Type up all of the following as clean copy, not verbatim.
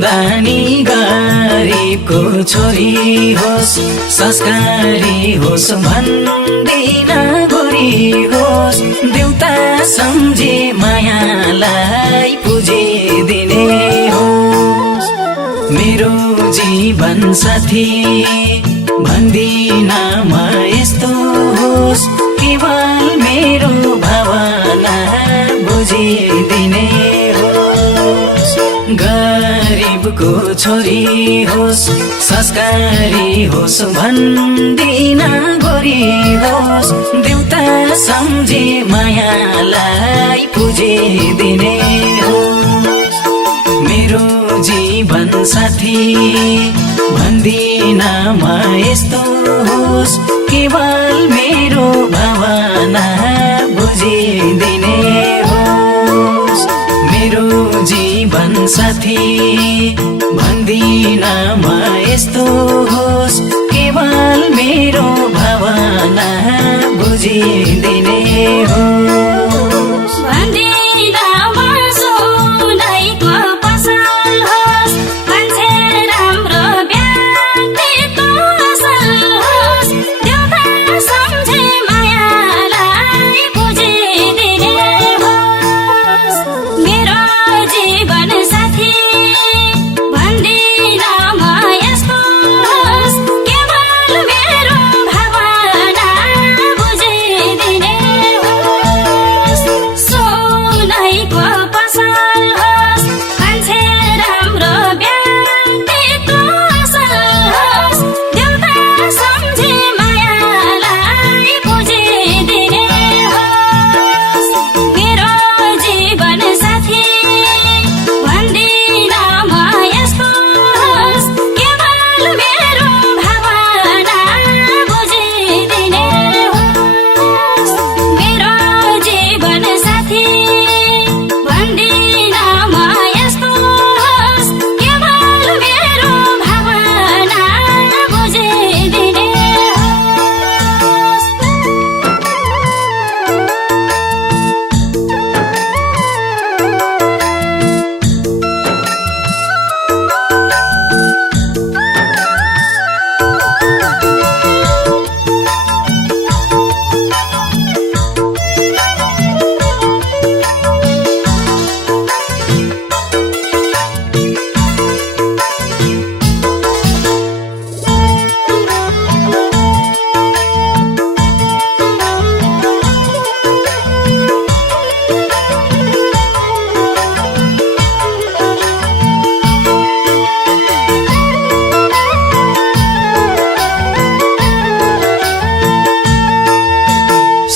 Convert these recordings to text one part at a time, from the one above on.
धनी गरिबको छोरी होस्, संस्कारी होस् भन्दिन गोरी होस्, देउता सम्झे मायालाई पुजिदिने होस्। मेरो जीवन साथी भन्दिन म यस्तो होस्, केवल मेरो भावना बुझिदिने होस्। गरिबको छोरी होस्, संस्कारी होस् भन्दिन गोरी होस्, देउता सम्झे मायालाई पुजिदिने होस्। मेरो जीवन साथी भन्दिन म यस्तो होस्, केवल मेरो भावना बुझिदिने होस्। मेरो जीवन साथी भन्दिन म यस्तो होस्, केवल मेरो भावना बुझिदिने होस्। भन्दिन म सुनाइको पसल होस्, मान्छे राम्रो व्यक्तित्व असल होस्, देउता सम्झे मायालाई बुझिदिने होस्। मेरो जीवन साथी भन्दिन म यस्तो होस्, केवल मेरो भावना बुझिदिने होस्। सुनाइको पसल होस्, मान्छे राम्रो व्यक्तित्व असल होस्, देउता सम्झे मायालाई बुझिदिने होस्। मेरो जीवन साथी भन्दिन म यस्तो होस्, केवल मेरो भावना बुझिदिने होस्। मेरो जीवन साथी भन्दिन म यस्तो होस्, केवल मेरो भावना बुझिदिने होस्।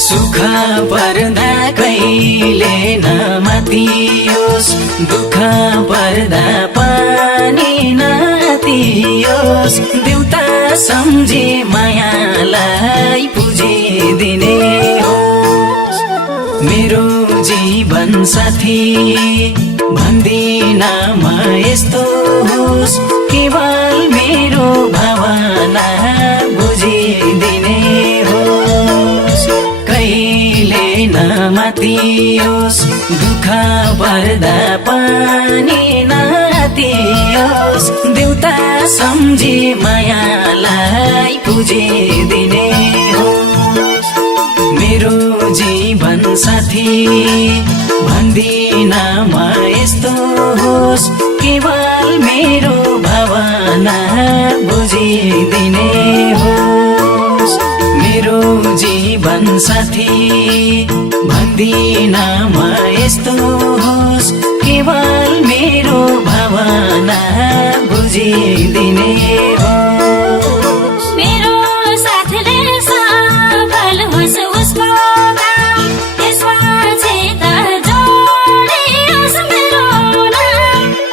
सुख पर्दा कहिले नमातियोस्, दुःख पर्दा पनि नतियोस्, देउता सम्झे मायालाई पुजिदिने होस्। मेरो जीवन साथी भन्दिन म यस्तो होस्, केवल मेरो भावना बुझिदिने होस्। कहिले नमातियोस्, दुःख पर्दा पनि नतियोस्, देउता सम्झे मायालाई पुजिदिने होस्। मेरो जीवन साथी भन्दिन म यस्तो होस्, केवल मेरो भावना बुझिदिने होस्। मेरो जीवन जीवन साथी भन्दिन म यस्तो होस् केवल मेरो भावना बुझिदिने होस् मेरो साथले सफल होस् उसको काम त्यसपछि त जोडियोस् मेरो नाम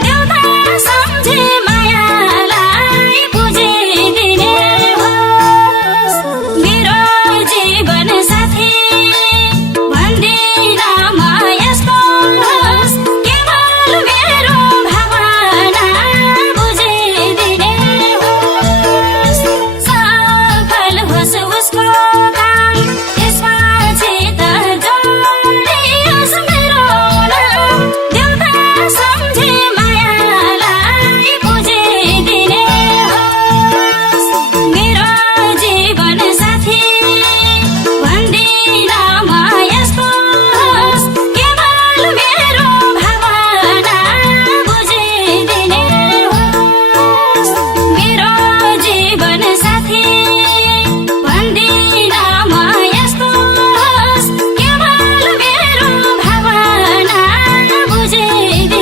देउता सम्झे मायालाई बुझिदिने होस् मेरो जीवन साथी भन्दिन म यस्तो होस् केवल मेरो भावना बुझिदिने होस् सफल होस् उसको काम त्यसपछि त जोडियोस् मेरो नाम देउता सम्झे मायालाई बुझिदिने होस् मेरो जीवन साथी भन्दिन म यस्तो होस् केवल मेरो भावना बुझिदिने होस् मेरो जीवन साथी भन्दिन म यस्तो होस् केवल मेरो भावना बुझिदिने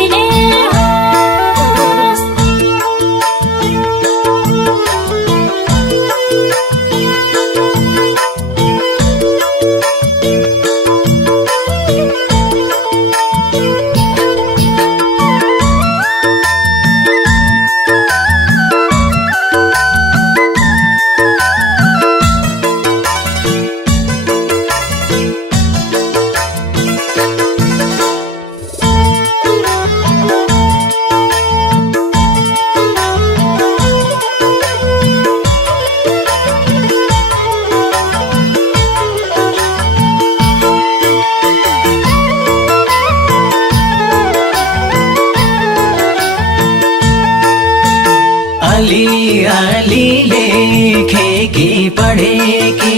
अलि लेखेकी पढेकी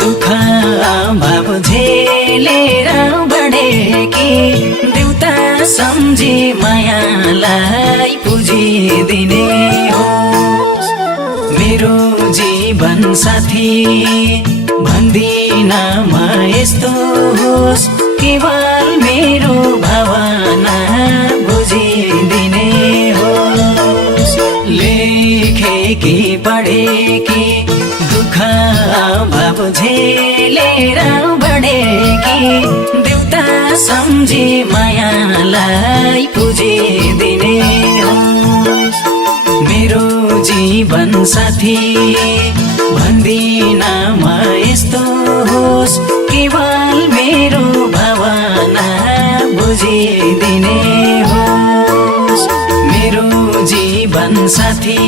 दुःख अभाव झेलेर बढेकी देउता सम्झी मायालाई पुजिदिने होस् मेरो जीवन साथी भन्दिन म यस्तो होस् केवल मेरो भावना बुझिदिने होस् लेखेकी पढेकी दुःख अभाव झेलेर बढेकी देउता सम्झी मायालाई पुजिदिने होस् मेरो जीवन साथी भन्दिन म यस्तो होस् केवल मेरो भावना बुझिदिने होस् मेरो जीवन साथी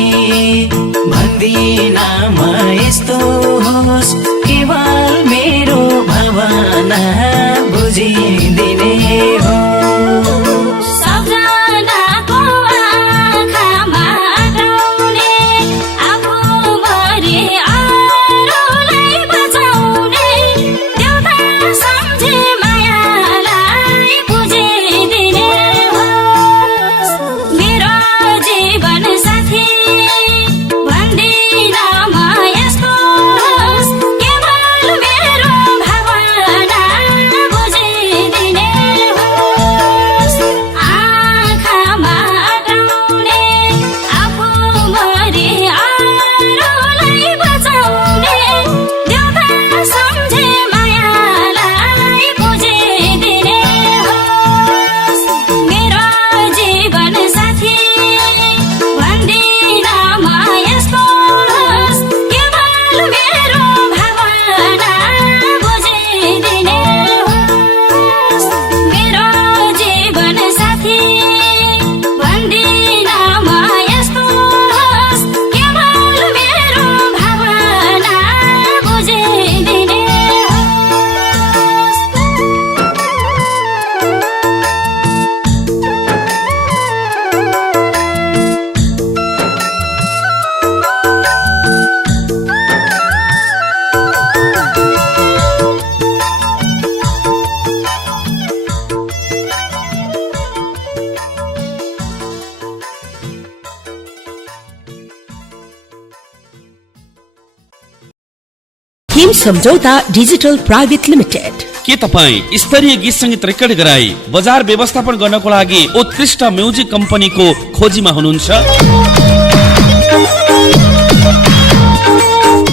भन्दिन म यस्तो होस् केवल मेरो भावना बुझिदिने होस् सबजनाको आँखामा आँटाउने आफूभरि अरूलाई बचाउने देउता सम्झे मायालाई बुझिदिने होस् मेरो जीवन साथी भन्दिन म यस्तो होस् केवल मेरो भावना बुझिदिने हिम सम्झौता डिजिटल प्राइभेट लिमिटेड। के तपाईँ स्तरीय गीत संगीत रेकर्ड गराई बजार व्यवस्थापन गर्नको लागि उत्कृष्ट म्युजिक कम्पनीको खोजीमा हुनुहुन्छ?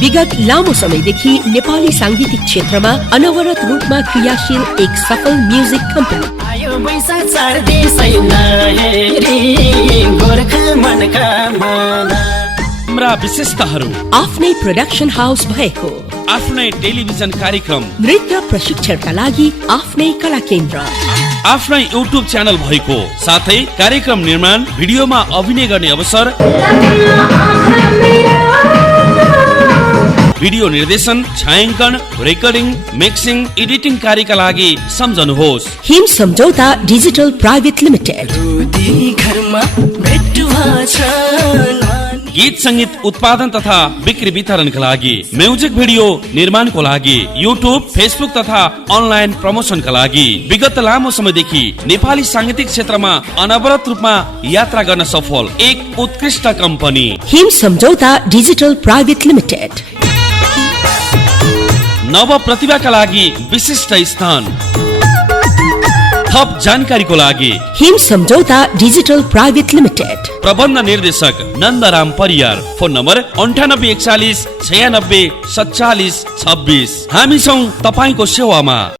विगत लामो समयदेखि नेपाली सांगीतिक क्षेत्रमा अनवरत रूपमा क्रियाशील एक सफल म्युजिक कम्पनी। आयो बैशाख 4 देशैना हेरी गोर्खा मनका माना। हाम्रा विशेषताहरू: आफ्नै प्रोडक्सन हाउस भएको, आफ्नै टेलिभिजन कार्यक्रम, नृत्य प्रशिक्षणका लागि आफ्नै कला केन्द्र, आफ्नै युट्युब च्यानल भएको, साथै कार्यक्रम निर्माण, भिडियोमा अभिनय गर्ने अवसर, भिडियो निर्देशन, छायाङ्कन, रेकर्डिङ, मिक्सिङ, एडिटिङ कार्यका लागि सम्झनुहोस् हिम सम्झौता डिजिटल प्राइभेट लिमिटेड। घरमा भेट्टुवा छ गीत संगीत उत्पादन तथा बिक्री वितरणका लागि, म्युजिक भिडियो निर्माणको लागि, युट्युब, फेसबुक तथा अनलाइन प्रमोसनका लागि विगत लामो समयदेखि नेपाली सांगीतिक क्षेत्रमा अनवरत रूपमा यात्रा गर्न सफल एक उत्कृष्ट कम्पनी हिम सम्झौता डिजिटल प्राइभेट लिमिटेड। नव प्रतिभाका लागि विशिष्ट स्थान। थप जानकारीको लागि हिम सम्झौता डिजिटल प्राइभेट लिमिटेड। प्रबन्ध निर्देशक नन्दराम परियार। Phone number 9841 96 47 26। हामी छौं तपाईको सेवामा।